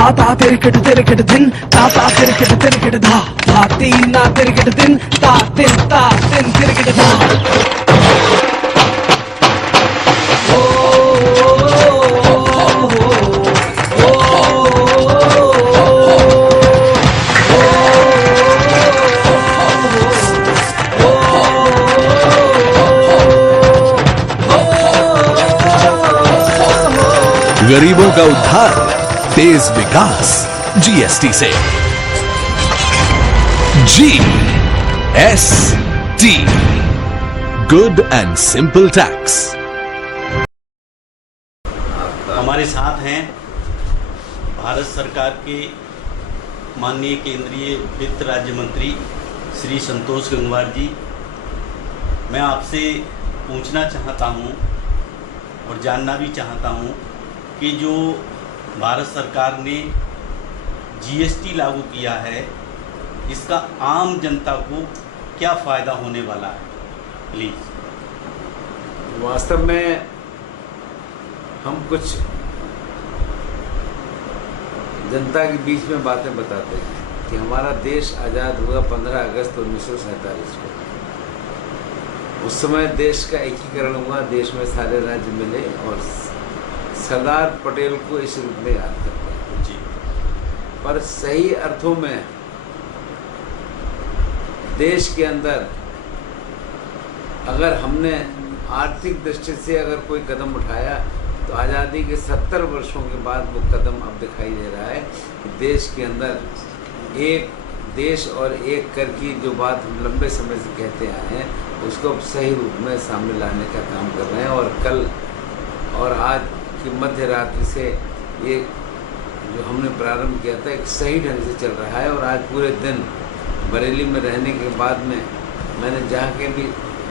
ता तिरकट दिन ता तिरकट धा धा तीन ना तिरकट दिन ता तिन तिरकट धा। गरीबों का उद्धार, तेज विकास जीएसटी से। GST, good and simple tax. हमारे साथ हैं भारत सरकार के माननीय केंद्रीय वित्त राज्य मंत्री श्री संतोष गंगवार जी। मैं आपसे पूछना चाहता हूं और जानना भी चाहता हूं कि जो भारत सरकार ने जीएसटी लागू किया है, इसका आम जनता को क्या फ़ायदा होने वाला है, प्लीज़। वास्तव में हम कुछ जनता के बीच में बातें बताते हैं कि हमारा देश आज़ाद हुआ 15 अगस्त 1947 को। उस समय देश का एकीकरण हुआ, देश में सारे राज्य मिले और सरदार पटेल को इस रूप में याद करते हैं जी। पर सही अर्थों में देश के अंदर अगर हमने आर्थिक दृष्टि से अगर कोई कदम उठाया तो आज़ादी के 70 वर्षों के बाद वो कदम अब दिखाई दे रहा है कि देश के अंदर एक देश और एक कर की जो बात हम लंबे समय से कहते आए हैं, उसको अब सही रूप में सामने लाने का काम कर रहे हैं। और कल और आज कि मध्य रात्रि से ये जो हमने प्रारंभ किया था एक सही ढंग से चल रहा है। और आज पूरे दिन बरेली में रहने के बाद में मैंने जहाँ के भी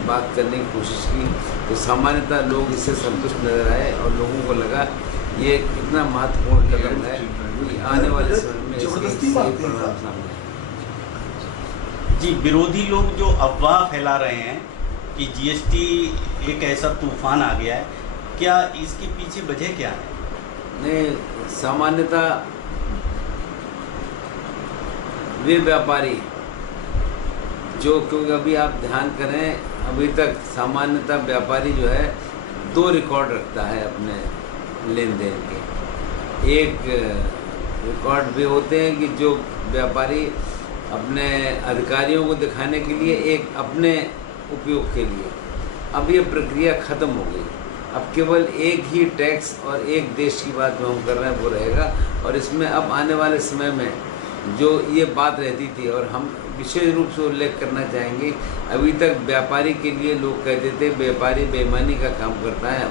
बात करने की कोशिश की तो सामान्यतः लोग इससे संतुष्ट नजर आए और लोगों को लगा ये कितना महत्वपूर्ण कदम है कि आने वाले समय में इसके परिणाम सामने। जी, विरोधी लोग जो अफवाह फैला रहे हैं कि जीएसटी एक ऐसा तूफान आ गया है, क्या इसके पीछे वजह क्या है? नहीं, सामान्यतः वे व्यापारी जो, क्योंकि अभी आप ध्यान करें अभी तक सामान्यतः व्यापारी जो है 2 रिकॉर्ड रखता है अपने लेन देन के। एक रिकॉर्ड भी होते हैं कि जो व्यापारी अपने अधिकारियों को दिखाने के लिए, एक अपने उपयोग के लिए। अब ये प्रक्रिया ख़त्म हो गई। अब केवल एक ही टैक्स और एक देश की बात जो हम कर रहे हैं वो रहेगा। और इसमें अब आने वाले समय में जो ये बात रहती थी, और हम विशेष रूप से उल्लेख करना चाहेंगे, अभी तक व्यापारी के लिए लोग कहते थे व्यापारी बेईमानी का काम करता है।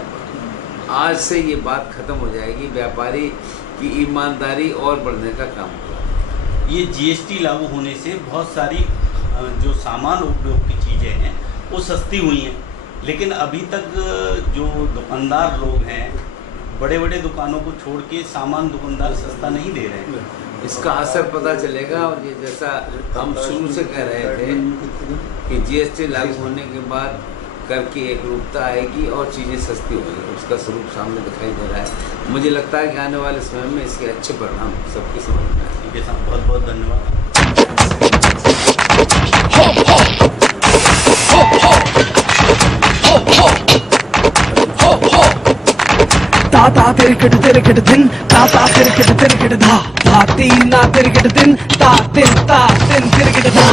आज से ये बात ख़त्म हो जाएगी, व्यापारी की ईमानदारी और बढ़ने का काम होगा। ये जीएसटी लागू होने से बहुत सारी जो सामान उपयोग की चीज़ें हैं वो सस्ती हुई हैं, लेकिन अभी तक जो दुकानदार लोग हैं बड़े बड़े दुकानों को छोड़ के सामान दुकानदार सस्ता नहीं दे रहे हैं। इसका असर पता चलेगा। और ये जैसा हम शुरू से कह रहे थे कि जीएसटी लागू होने के बाद कर की एक रूपता आएगी और चीज़ें सस्ती होंगी, उसका स्वरूप सामने दिखाई दे रहा है। मुझे लगता है कि आने वाले समय में इसके अच्छे परिणाम सबकी समझ में आएंगे। ठीक है साहब, बहुत बहुत धन्यवाद। ता तिरकट दिन ता तिरकट धा धा तीन ना तिरकट दिन ता तिन तिरकट धा।